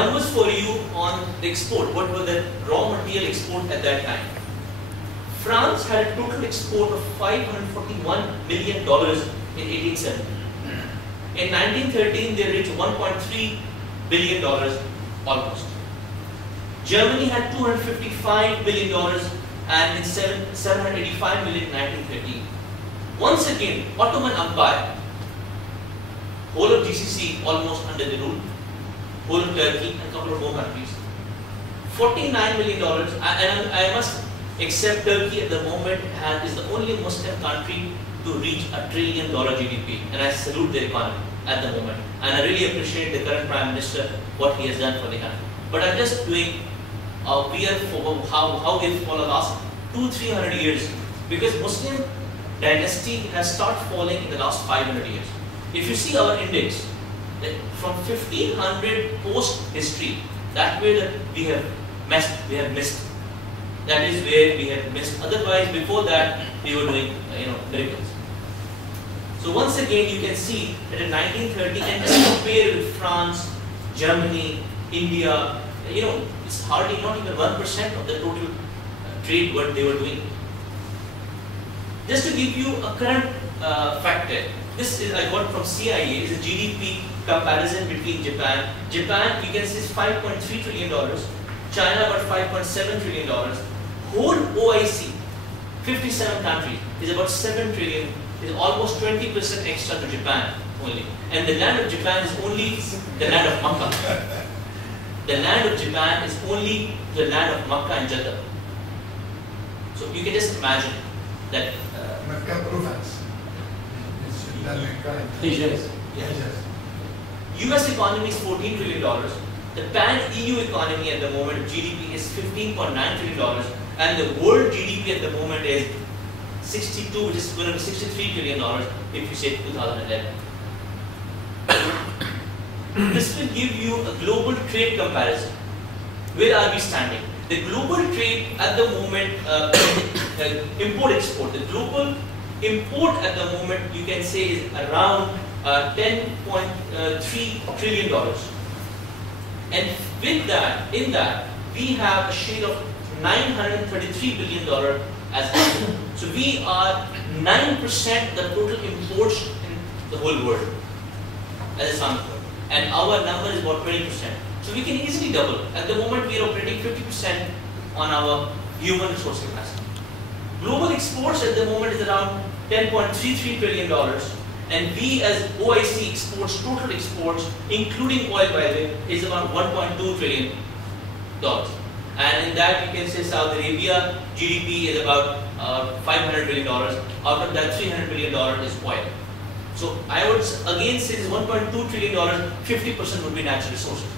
Numbers for you on the export. What were the raw material export at that time? France had a total export of $541 million in 1870. In 1913, they reached $1.3 billion almost. Germany had $255 billion and in 785 million in 1913. Once again, Ottoman Empire, whole of GCC almost under the rule, whole of Turkey and a couple of more countries. $49 million, and I must accept Turkey at the moment is the only Muslim country to reach $1 trillion GDP, and I salute their economy at the moment. And I really appreciate the current Prime Minister, what he has done for the country. But I'm just doing how they've for the last 200-300 years, because Muslim dynasty has started falling in the last 500 years. If you see our index, from 1500 post history, that way that we have missed. That is where we have missed. Otherwise, before that, we were doing miracles. So once again, you can see that in 1930, and just compare with France, Germany, India, it's hardly not even 1% of the total trade what they were doing. Just to give you a current factor, this is I got from CIA, is a GDP comparison between Japan. Japan, you can see, is $5.3 trillion. China about $5.7 trillion. Whole OIC, 57 countries, is about 7 trillion. Is almost 20% extra to Japan only. And the land of Japan is only the land of Makkah. The land of Japan is only the land of Makkah and Jeddah. So you can just imagine that. Makkah province. Yes. US economy is $14 trillion. The pan-EU economy at the moment, GDP is $15.9 trillion. And the world GDP at the moment is 62, which is equivalent to $63 trillion if you say 2011. This will give you a global trade comparison. Where are we standing? The global trade at the moment, import-export, the global import at the moment you can say is around $10.3 trillion. And with that, in that, we have a share of $933 billion as well. So we are 9% the total imports in the whole world as a sample. And our number is about 20%. So we can easily double. At the moment we are operating 50% on our human resource capacity. Global exports at the moment is around $10.33 trillion. And we as OIC exports, total exports, including oil by the way, is about $1.2 trillion. And in that you can say Saudi Arabia GDP is about $500 billion. Out of that $300 billion is oil. So I would again say this $1.2 trillion, 50% would be natural resources.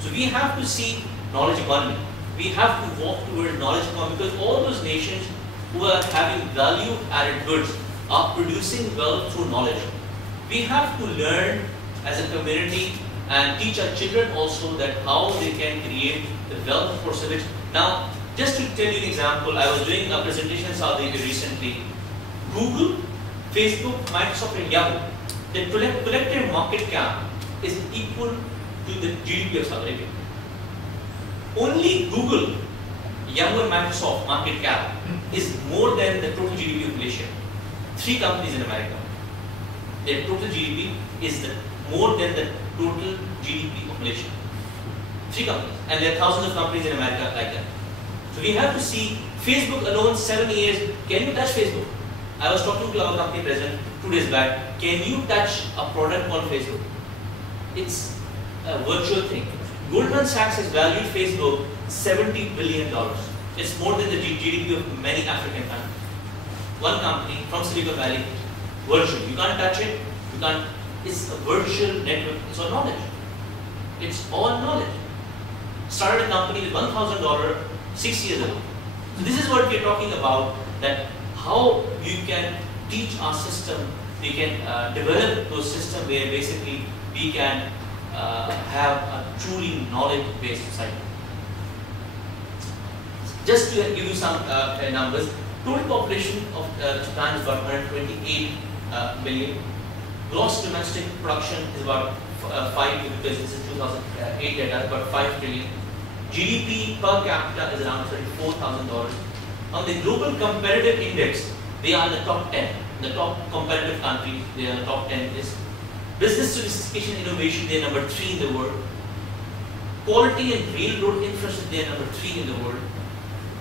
So we have to see knowledge economy. We have to walk towards knowledge economy because all those nations who are having value added goods are producing wealth through knowledge. We have to learn as a community and teach our children also that how they can create the wealth for civics. Now, just to tell you an example, I was doing a presentation in Saudi Arabia recently. Google, Facebook, Microsoft and Yahoo, the collective market cap is equal to the GDP of Saudi Arabia. Only Google, Yahoo and Microsoft market cap is more than the total GDP of Malaysia. 3 companies in America. Their total GDP is more than the total GDP of Malaysia. 3 companies. And there are thousands of companies in America like that. So we have to see Facebook alone 7 years. Can you touch Facebook? I was talking to our company president 2 days back. Can you touch a product called Facebook? It's a virtual thing. Goldman Sachs has valued Facebook $70 billion. It's more than the GDP of many African countries. One company from Silicon Valley, virtual. You can't touch it. You can't. It's a virtual network. It's all knowledge. It's all knowledge. Started a company with $1,000 6 years ago. So this is what we're talking about. That how you can teach our system. We can develop those systems where basically we can have a truly knowledge-based society. Just to give you some numbers, total population of Japan is about 128 million. Gross domestic production is about 5, because this is 2008 data, but 5 trillion. GDP per capita is around $34,000. On the global competitive index, they are in the top 10. The top competitive countries, they are in the top 10 list. Business sophistication innovation, they are number 3 in the world. Quality and railroad infrastructure, they are number 3 in the world.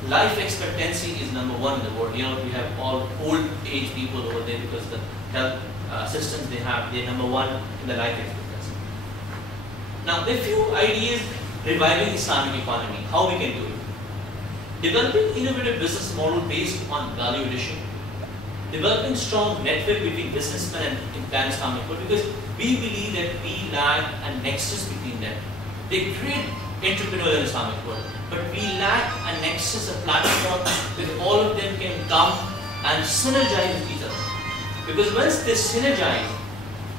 Life expectancy is number 1 in the world. You know, we have all old age people over there because the health systems they have, they are number 1 in the life expectancy. Now, there are few ideas reviving Islamic economy, how we can do it. Developing innovative business model based on value addition. Developing strong network between businessmen and pan-Islamic world, because we believe that we lack a nexus between them. They create entrepreneurial Islamic world, but we lack a nexus, a platform where all of them can come and synergize with each other. Because once they synergize,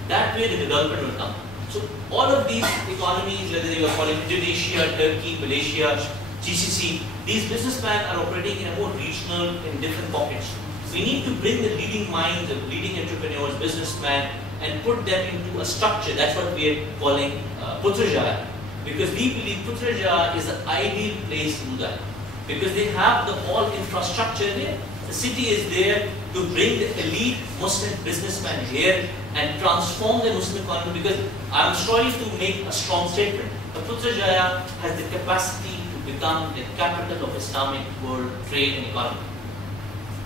that way the development will come. So all of these economies, whether you are calling Indonesia, Turkey, Malaysia, GCC, these businessmen are operating in a more regional, in different pockets. We need to bring the leading minds, the leading entrepreneurs, businessmen, and put them into a structure. That's what we are calling Putrajaya. Because we believe Putrajaya is the ideal place to do that. Because they have the whole infrastructure there. The city is there to bring the elite Muslim businessmen here and transform the Muslim economy. Because I'm sorry to make a strong statement, but Putrajaya has the capacity to become the capital of Islamic world trade and economy.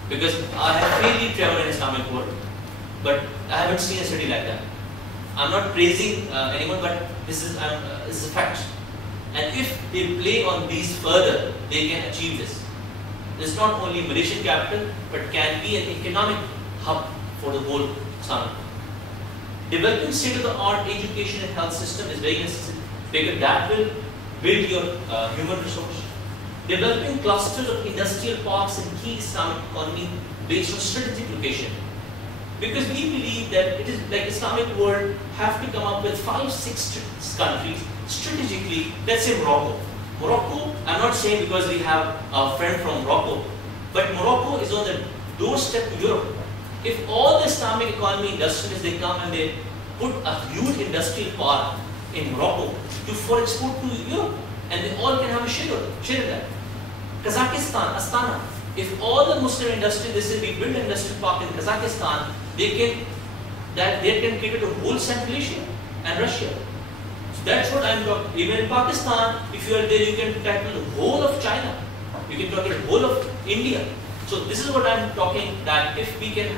Because I have freely traveled in Islamic world, but I haven't seen a city like that. I'm not praising anyone, but this is a fact. And if they play on these further, they can achieve this. It's not only Malaysian capital, but can be an economic hub for the whole Islamic world. Developing state-of-the-art education and health system is very necessary, because that will build your human resource. Developing clusters of industrial parks in key Islamic economy based on strategic location. Because we believe that it is like Islamic world have to come up with 5-6 countries strategically. Let's say Morocco. Morocco, I'm not saying because we have a friend from Morocco, but Morocco is on the doorstep to Europe. If all the Islamic economy industrialists, they come and they put a huge industrial park in Morocco for export to Europe, and they all can have a share in that. Kazakhstan, Astana. If all the Muslim industry, they say we build an industrial park in Kazakhstan, they can cater to whole Central Asia and Russia. So that's what I'm talking. Even in Pakistan, if you are there, you can tackle the whole of China. You can tackle the whole of India. So this is what I'm talking, that if we can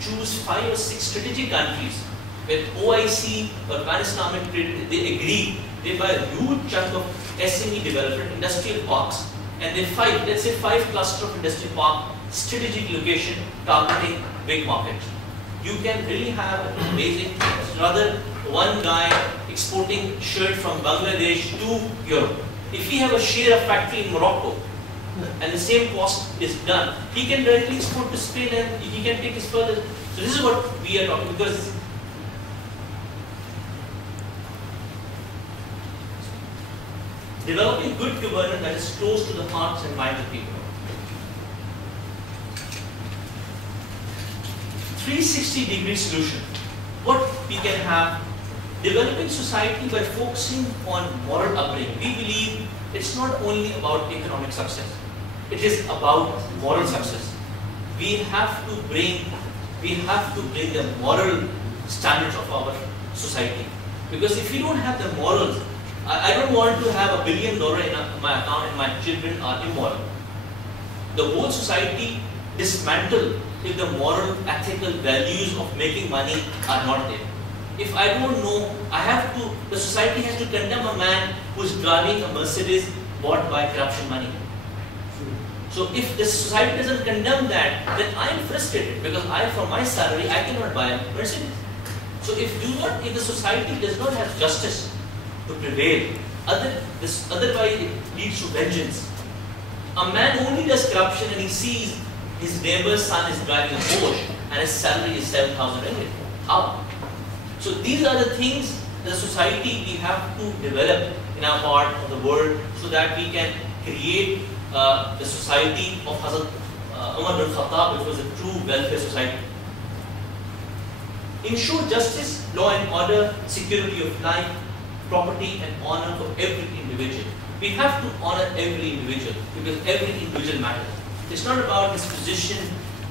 choose 5 or 6 strategic countries with OIC or Pan-Islamic trade, they agree, they buy a huge chunk of SME development, industrial parks, and they fight, let's say 5 clusters of industrial park, strategic location, targeting big market. You can really have an amazing, rather one guy exporting shirt from Bangladesh to Europe. If he have a share of factory in Morocco, and the same cost is done, he can directly export to Spain and he can take this further. So this is what we are talking, because developing good governance that is close to the hearts and minds of people. 360-degree solution. What we can have, developing society by focusing on moral upbringing. We believe it's not only about economic success. It is about moral success. We have to bring the moral standards of our society. Because if we don't have the morals, I don't want to have $1 billion in my account and my children are immoral. The whole society dismantle if the moral, ethical values of making money are not there. If I don't know, the society has to condemn a man who is driving a Mercedes bought by corruption money. So if the society doesn't condemn that, then I am frustrated, because from my salary, I cannot buy a Mercedes. So if the society does not have justice to prevail, otherwise it leads to vengeance. A man only does corruption and he sees his neighbor's son is driving a Porsche and his salary is 7,000 ringgit. How? So these are the things as a society we have to develop in our part of the world, so that we can create the society of Hazrat Umar bin Khattab, which was a true welfare society. ensure justice, law and order, security of life, property and honor for every individual. We have to honor every individual because every individual matters. It's not about his position,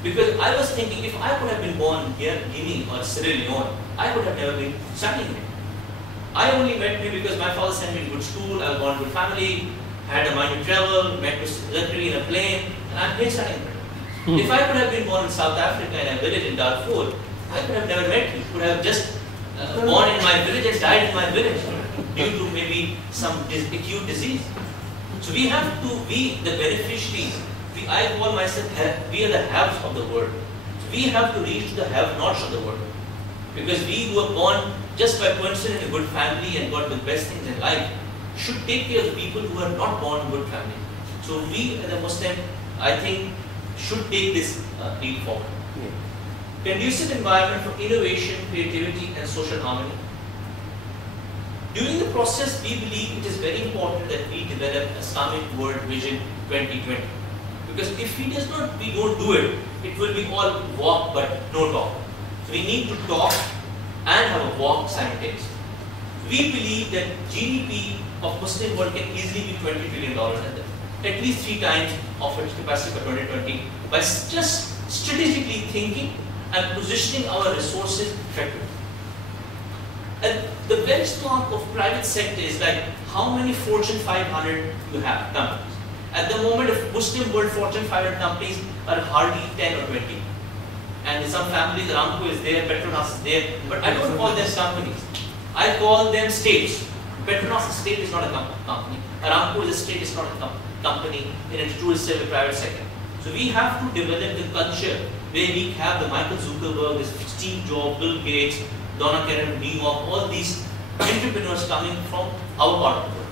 because I was thinking if I could have been born here in Guinea or Sierra Leone, I would have never been studying here. I only met him because my father sent me to good school, I was born to a good family, had a mind to travel, met literally in a plane, and I'm here studying. If I could have been born in South Africa in a village in Darfur, I could have never met you. Could have just born in my village and died in my village due to maybe some acute disease. So we have to be the beneficiaries. I call myself, we are the haves of the world. So we have to reach to the have-nots of the world. Because we who are born just by coincidence in a good family and got the best things in life should take care of the people who are not born in good family. So we as a Muslim, I think, should take this leap forward. Conducive environment for innovation, creativity and social harmony. During the process, we believe it is very important that we develop Islamic World Vision 2020. Because if we don't do it, it will be all walk but no talk. So we need to talk and have a walk simultaneously. We believe that GDP of Muslim world can easily be $20 trillion, at least 3 times of its capacity by 2020, by just strategically thinking and positioning our resources effectively. And the benchmark of private sector is like how many Fortune 500 you have companies. At the moment, if Muslim world Fortune 500 companies are hardly 10 or 20. And in some families, Aramco is there, Petronas is there, but I don't call them companies. I call them states. Petronas state is not a company. Aramco is a state, is not a company in a true civil private sector. So we have to develop the culture where we have the Michael Zuckerberg, Steve Jobs, Bill Gates, Donna Karen, New York, all these entrepreneurs coming from our part of the world.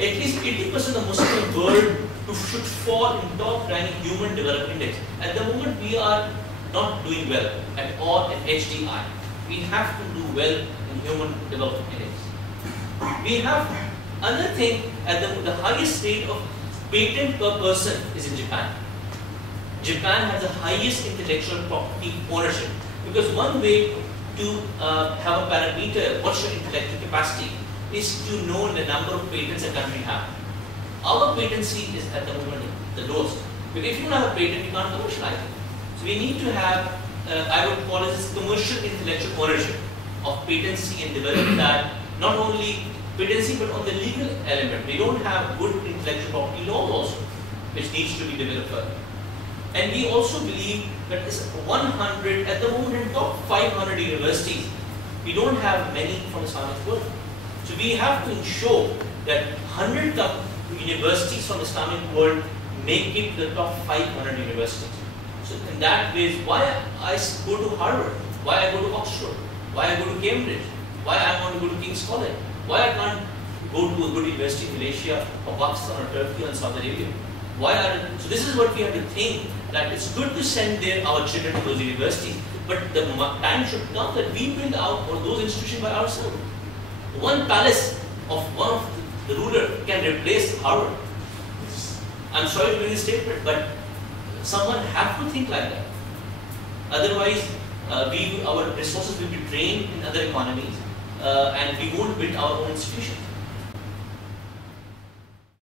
At least 80% of the Muslim world should fall in top ranking human development index. At the moment, we are not doing well at all in HDI. We have to do well in human development index. We have another thing, at the highest rate of patent per person is in Japan. Japan has the highest intellectual property ownership, because one way to have a parameter, what's your intellectual capacity, is to know the number of patents a country has. Our patency is at the moment the lowest. But if you don't have a patent, you can't commercialize it. So we need to have, I would call it this commercial intellectual ownership of patency and develop that, not only patency but on the legal element. We don't have good intellectual property laws also, which needs to be developed further. And we also believe that this 100, at the moment in top 500 universities, we don't have many from Islamic world. So we have to ensure that 100 universities from Islamic world make it the top 500 universities. So in that way, why I go to Harvard, why I go to Oxford, why I go to Cambridge, why I want to go to King's College, why I can't go to a good university in Malaysia or Pakistan or Turkey or Saudi Arabia. So this is what we have to think, that it's good to send our children to those universities, but the time should come that we build out all those institutions by ourselves. One palace of one of the ruler can replace Harvard. I'm sorry to make this statement, but someone have to think like that. Otherwise, our resources will be drained in other economies, and we won't build our own institutions.